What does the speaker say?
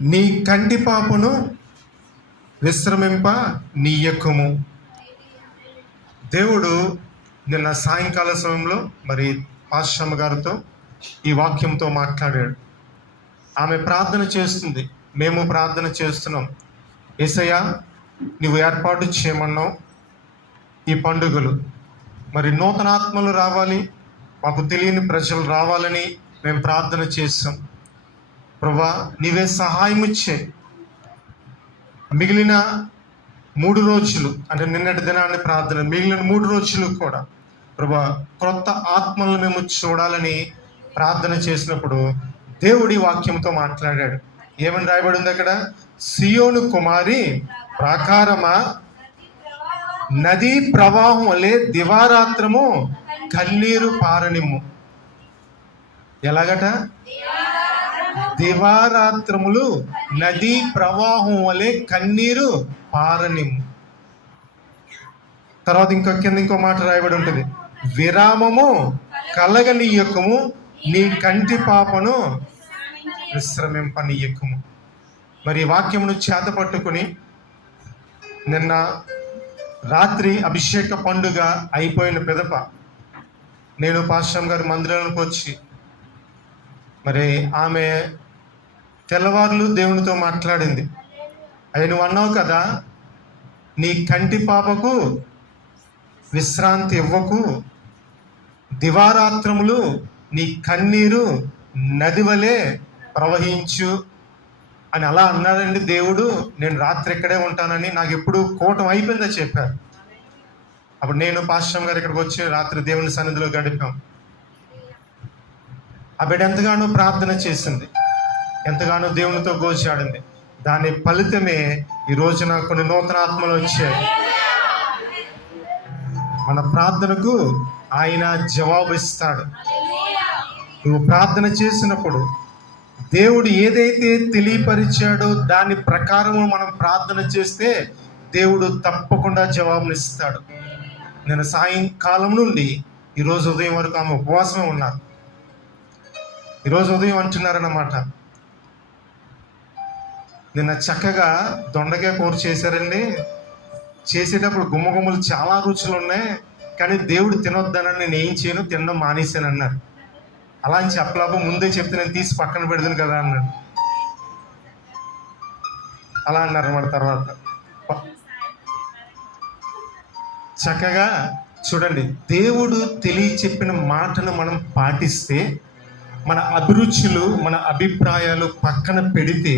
నీ కంటి పాపను విశ్రమింప నీయకుము. దేవుడు నిన్న సాయంకాల సమయంలో మరి పాశ్రమ గారితో ఈ వాక్యంతో మాట్లాడాడు. ఆమె ప్రార్థన చేస్తుంది, మేము ప్రార్థన చేస్తున్నాం. యేసయ్యా, నువ్వు ఏర్పాటు చేయమన్నావు ఈ పండుగలు, మరి నూతన ఆత్మలు రావాలి, మాకు తెలియని ప్రజలు రావాలని మేము ప్రార్థన చేస్తాం. ప్రభా, నీవే సహాయం ఇచ్చే మిగిలిన 3 రోజులు, అంటే నిన్నటి దినాన్ని ప్రార్థన, మిగిలిన 3 రోజులు కూడా ప్రభా క్రొత్త ఆత్మలను మేము చూడాలని ప్రార్థన చేసినప్పుడు దేవుడి వాక్యంతో మాట్లాడాడు. ఏమని రాయబడి ఉంది అక్కడ? సియోను కుమారి ప్రాకారమా, నదీ ప్రవాహం వలె దివారాత్రము కన్నీరు పారనిమ్ము. ఎలాగట? దివారాత్రములు నదీ ప్రవాహం వలె కన్నీరు పారనిమ్ము. తర్వాత ఇంకో మాట రాయబడి ఉంటుంది, విరామము కలగనీయకము, నీ కంటి పాపను విశ్రమింపనీయకము. మరి ఈ వాక్యమును చేత పట్టుకుని నిన్న రాత్రి అభిషేక పండుగ అయిపోయిన పిదప నేను పాశ్రమ గారి మందిరానికి వచ్చి, మరి ఆమె తెల్లవారులు దేవునితో మాట్లాడింది. అయ్యి, నువ్వు అన్నావు కదా, నీ కంటి పాపకు విశ్రాంతి ఇవ్వకు, దివారాత్రములు నీ కన్నీరు నది వలె ప్రవహించు అని అలా అన్నాడండి దేవుడు. నేను రాత్రి ఇక్కడే ఉంటానని నాకు ఎప్పుడు కోటం అయిపోయిందో చెప్పారు. అప్పుడు నేను పాశ్రమ గారు ఇక్కడికి వచ్చి రాత్రి దేవుని సన్నిధిలో గడిపాం. ఆ బిడ్డ ఎంతగానో ప్రార్థన చేసింది, ఎంతగానో దేవునితో గోచాడింది. దాని ఫలితమే ఈ రోజున కొన్ని నూతన ఆత్మలు వచ్చాయి. మన ప్రార్థనకు ఆయన జవాబు ఇస్తాడు. నువ్వు ప్రార్థన చేసినప్పుడు దేవుడు ఏదైతే తెలియపరిచాడో దాని ప్రకారము మనం ప్రార్థన చేస్తే దేవుడు తప్పకుండా జవాబునిస్తాడు. నేను సాయంకాలం నుండి ఈరోజు ఉదయం వరకు ఆమె ఉపవాసమే ఉన్నారు. ఈరోజు ఉదయం అంటున్నారన్నమాట, నిన్న చక్కగా దొండకాయ కూర చేశారండి, చేసేటప్పుడు గుమ్మగుమ్మలు చాలా రుచులు ఉన్నాయి, కానీ దేవుడు తినొద్దనని నేను ఏం చేయను, తినడం మానేశాను అన్నారు. అలా అని చెప్పలేక ముందే చెప్తే నేను తీసి పక్కన పెడతాను కదా అన్నాడు. అలా అన్నారు అన్నమాట. తర్వాత చక్కగా చూడండి, దేవుడు చెప్పిన మాటను మనం పాటిస్తే మన అభిరుచులు, మన అభిప్రాయాలు పక్కన పెడితే